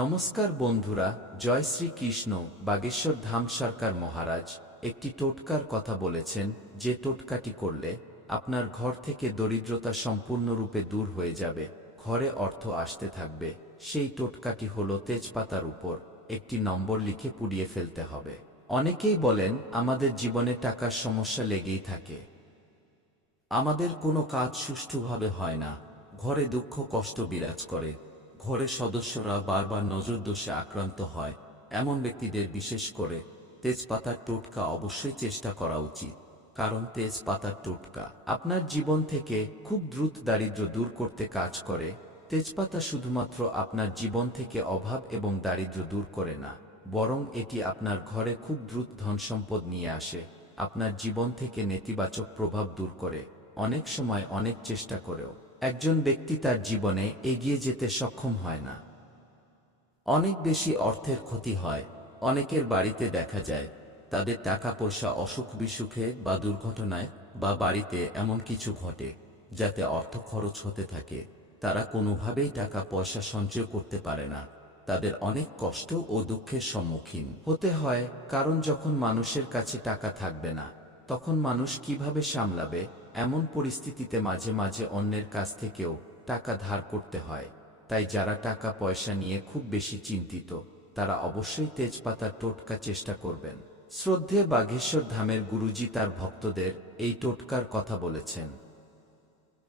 নমস্কার বন্ধুরা, জয় শ্রীকৃষ্ণ। বাগেশ্বর ধাম সরকার মহারাজ একটি টোটকার কথা বলেছেন, যে টোটকাটি করলে আপনার ঘর থেকে দরিদ্রতা সম্পূর্ণরূপে দূর হয়ে যাবে, ঘরে অর্থ আসতে থাকবে। সেই টোটকাটি হলো তেজপাতার উপর একটি নম্বর লিখে পুড়িয়ে ফেলতে হবে। অনেকেই বলেন আমাদের জীবনে টাকার সমস্যা লেগেই থাকে, আমাদের কোনো কাজ সুষ্ঠুভাবে হয় না, ঘরে দুঃখ কষ্ট বিরাজ করে, ঘরের সদস্যরা বারবার নজরদোষে আক্রান্ত হয়। এমন ব্যক্তিদের বিশেষ করে তেজপাতার টোটকা অবশ্যই চেষ্টা করা উচিত, কারণ তেজপাতার টোটকা আপনার জীবন থেকে খুব দ্রুত দারিদ্র্য দূর করতে কাজ করে। তেজপাতা শুধুমাত্র আপনার জীবন থেকে অভাব এবং দারিদ্র্য দূর করে না, বরং এটি আপনার ঘরে খুব দ্রুত ধনসম্পদ নিয়ে আসে, আপনার জীবন থেকে নেতিবাচক প্রভাব দূর করে। অনেক সময় অনেক চেষ্টা করেও একজন ব্যক্তি তার জীবনে এগিয়ে যেতে সক্ষম হয় না, অনেক বেশি অর্থের ক্ষতি হয়। অনেকের বাড়িতে দেখা যায় তাদের টাকা পয়সা অসুখ বিসুখে বা দুর্ঘটনায় বা বাড়িতে এমন কিছু ঘটে যাতে অর্থ খরচ হতে থাকে, তারা কোনোভাবেই টাকা পয়সা সঞ্চয় করতে পারে না, তাদের অনেক কষ্ট ও দুঃখের সম্মুখীন হতে হয়। কারণ যখন মানুষের কাছে টাকা থাকবে না, তখন মানুষ কিভাবে সামলাবে? এমন পরিস্থিতিতে মাঝে মাঝে অন্যের কাছ থেকেও টাকা ধার করতে হয়। তাই যারা টাকা পয়সা নিয়ে খুব বেশি চিন্তিত, তারা অবশ্যই তেজপাতার টোটকা চেষ্টা করবেন। শ্রদ্ধেয় বাগেশ্বর ধামের গুরুজি তার ভক্তদের এই টোটকার কথা বলেছেন।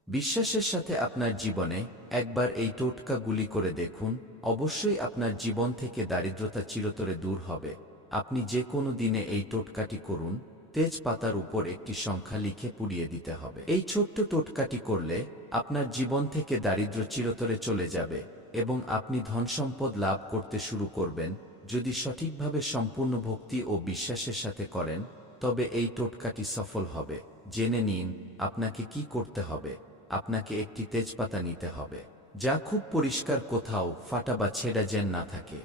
বিশ্বাসের সাথে আপনার জীবনে একবার এই টোটকাগুলি করে দেখুন, অবশ্যই আপনার জীবন থেকে দারিদ্রতা চিরতরে দূর হবে। আপনি যে কোনো দিনে এই টোটকাটি করুন, তেজপাতার উপর একটি সংখ্যা লিখে পুড়িয়ে দিতে হবে। এই ছোট্ট টোটকাটি করলে আপনার জীবন থেকে দারিদ্র্য চিরতরে চলে যাবে এবং আপনি ধনসম্পদ লাভ করতে শুরু করবেন। যদি সঠিকভাবে সম্পূর্ণ ভক্তি ও বিশ্বাসের সাথে করেন, তবে এই টোটকাটি সফল হবে। জেনে নিন আপনাকে কি করতে হবে। আপনাকে একটি তেজপাতা নিতে হবে, যা খুব পরিষ্কার, কোথাও ফাটা বা ছেঁড়া যেন না থাকে।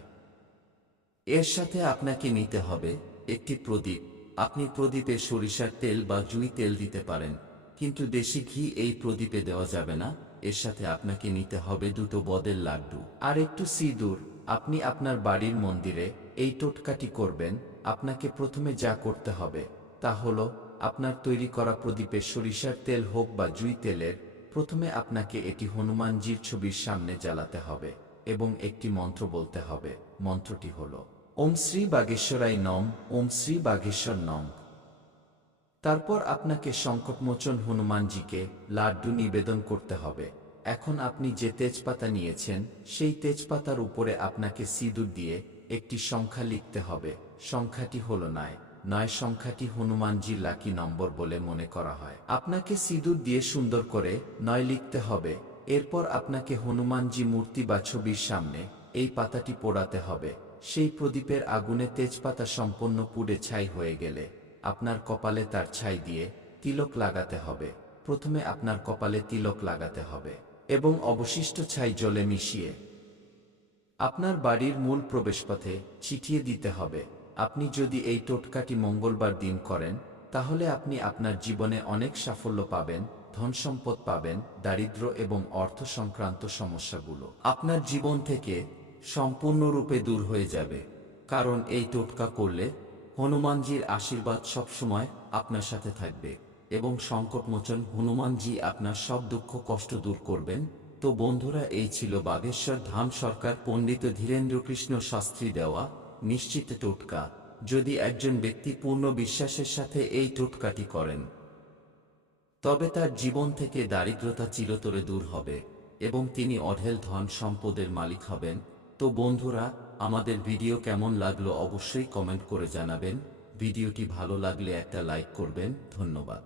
এর সাথে আপনাকে নিতে হবে একটি প্রদীপ। আপনি প্রদীপে সরিষার তেল বা জুই তেল দিতে পারেন, কিন্তু দেশি ঘি এই প্রদীপে দেওয়া যাবে না। এর সাথে আপনাকে নিতে হবে দুটো বদের লাড্ডু আর একটু সিঁদুর। আপনি আপনার বাড়ির মন্দিরে এই টোটকাটি করবেন। আপনাকে প্রথমে যা করতে হবে তা হলো, আপনার তৈরি করা প্রদীপে সরিষার তেল হোক বা জুই তেলের, প্রথমে আপনাকে এটি হনুমানজির ছবির সামনে জ্বালাতে হবে এবং একটি মন্ত্র বলতে হবে। মন্ত্রটি হল ওম শ্রী বাগেশ্বরায় নম, ওম শ্রী বাগেশ্বর নম। তারপর আপনাকে সংকটমোচন হনুমানজিকে লাড্ডু নিবেদন করতে হবে। এখন আপনি যে তেজপাতা নিয়েছেন, সেই তেজপাতার উপরে আপনাকে সিঁদুর দিয়ে একটি সংখ্যা লিখতে হবে। সংখ্যাটি হল 9। 9 সংখ্যাটি হনুমানজির লাকি নম্বর বলে মনে করা হয়। আপনাকে সিঁদুর দিয়ে সুন্দর করে 9 লিখতে হবে। এরপর আপনাকে হনুমানজি মূর্তি বা ছবির সামনে এই পাতাটি পোড়াতে হবে। সেই প্রদীপের আগুনে তেজপাতা সম্পূর্ণ পুড়ে ছাই হয়ে গেলে আপনার কপালে তার ছাই দিয়ে তিলক লাগাতে হবে। প্রথমে আপনার কপালে তিলক লাগাতে হবে এবং অবশিষ্ট ছাই জলে মিশিয়ে আপনার বাড়ির মূল প্রবেশপথে ছিটিয়ে দিতে হবে। আপনি যদি এই টোটকাটি মঙ্গলবার দিন করেন, তাহলে আপনি আপনার জীবনে অনেক সাফল্য পাবেন, ধনসম্পদ পাবেন, দারিদ্র্য এবং অর্থ সংক্রান্ত সমস্যাগুলো আপনার জীবন থেকে সম্পূর্ণরূপে দূর হয়ে যাবে। কারণ এই টোটকা করলে হনুমানজির আশীর্বাদ সবসময় আপনার সাথে থাকবে এবং সংকটমোচন হনুমানজি আপনার সব দুঃখ কষ্ট দূর করবেন। তো বন্ধুরা, এই ছিল বাগেশ্বর ধাম সরকার পণ্ডিত ধীরেন্দ্রকৃষ্ণ শাস্ত্রী দেওয়া নিশ্চিত টোটকা। যদি একজন ব্যক্তি পূর্ণ বিশ্বাসের সাথে এই টোটকাটি করেন, তবে তার জীবন থেকে দারিদ্রতা চিরতরে দূর হবে এবং তিনি অঢেল ধন সম্পদের মালিক হবেন। তো বন্ধুরা, আমাদের ভিডিও কেমন লাগলো অবশ্যই কমেন্ট করে জানাবেন। ভিডিওটি ভালো লাগলে একটা লাইক করবেন। ধন্যবাদ।